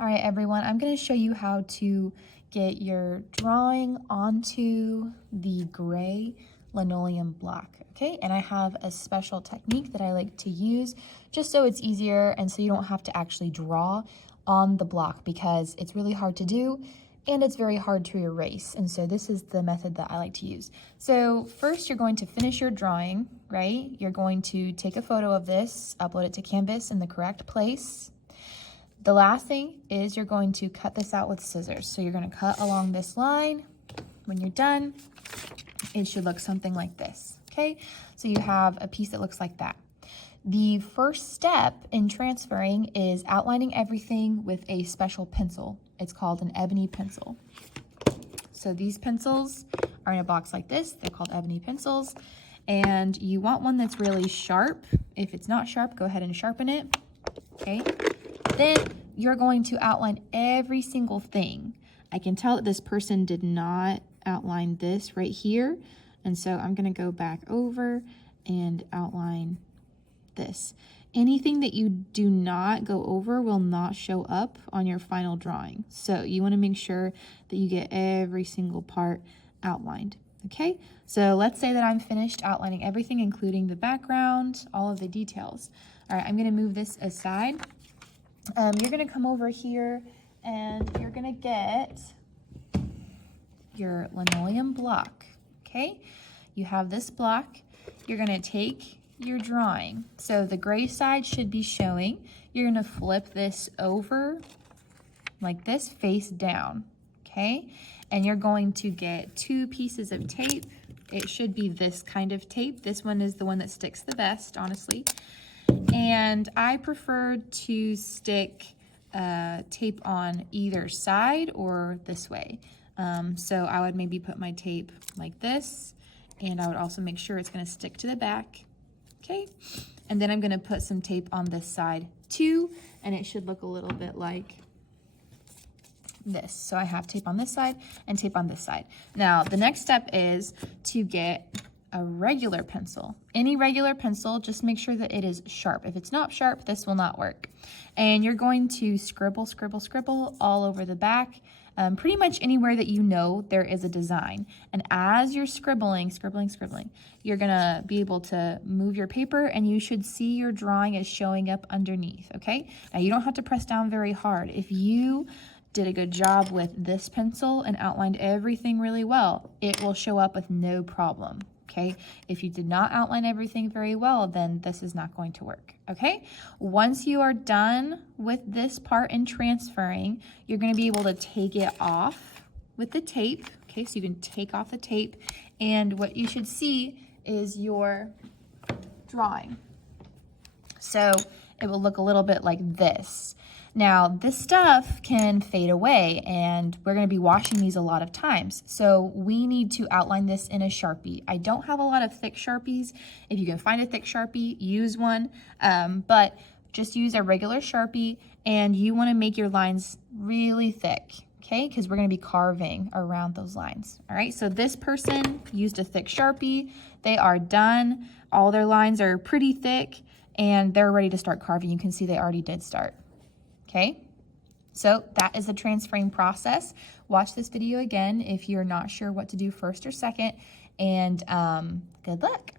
All right, everyone, I'm going to show you how to get your drawing onto the gray linoleum block, okay? And I have a special technique that I like to use just so it's easier and so you don't have to actually draw on the block because it's really hard to do and it's very hard to erase. And so this is the method that I like to use. So first you're going to finish your drawing, right? You're going to take a photo of this, upload it to Canvas in the correct place. The last thing is you're going to cut this out with scissors. So you're going to cut along this line. When you're done, it should look something like this, okay? So you have a piece that looks like that. The first step in transferring is outlining everything with a special pencil. It's called an ebony pencil. So these pencils are in a box like this. They're called ebony pencils. And you want one that's really sharp. If it's not sharp, go ahead and sharpen it, okay? Then you're going to outline every single thing. I can tell that this person did not outline this right here. And so I'm going to go back over and outline this. Anything that you do not go over will not show up on your final drawing. So you want to make sure that you get every single part outlined. Okay, so let's say that I'm finished outlining everything, including the background, all of the details. All right, I'm going to move this aside. You're going to come over here and you're going to get your linoleum block, okay? You have this block. You're going to take your drawing. So the gray side should be showing. You're going to flip this over like this, face down, okay? And you're going to get 2 pieces of tape. It should be this kind of tape. This one is the one that sticks the best, honestly. And I prefer to stick tape on either side or this way. So I would maybe put my tape like this, and I would also make sure it's going to stick to the back, okay? And then I'm going to put some tape on this side too, and it should look a little bit like this. So I have tape on this side and tape on this side. Now, the next step is to get a regular pencil. Any regular pencil, just make sure that it is sharp. If it's not sharp, this will not work. And you're going to scribble, scribble, scribble all over the back, pretty much anywhere that you know there is a design. And as you're scribbling, you're gonna be able to move your paper and you should see your drawing is showing up underneath, okay? Now you don't have to press down very hard. If you did a good job with this pencil and outlined everything really well, it will show up with no problem. Okay, if you did not outline everything very well, then this is not going to work, okay? Once you are done with this part in transferring, you're gonna be able to take it off with the tape, okay? So you can take off the tape, and what you should see is your drawing. So it will look a little bit like this. Now, this stuff can fade away, and we're going to be washing these a lot of times. So we need to outline this in a Sharpie. I don't have a lot of thick Sharpies. If you can find a thick Sharpie, use one. But just use a regular Sharpie, and you want to make your lines really thick, okay? Because we're going to be carving around those lines. All right, so this person used a thick Sharpie. They are done. All their lines are pretty thick, and they're ready to start carving. You can see they already did start. Okay, so that is the transferring process. Watch this video again if you're not sure what to do first or second, and good luck.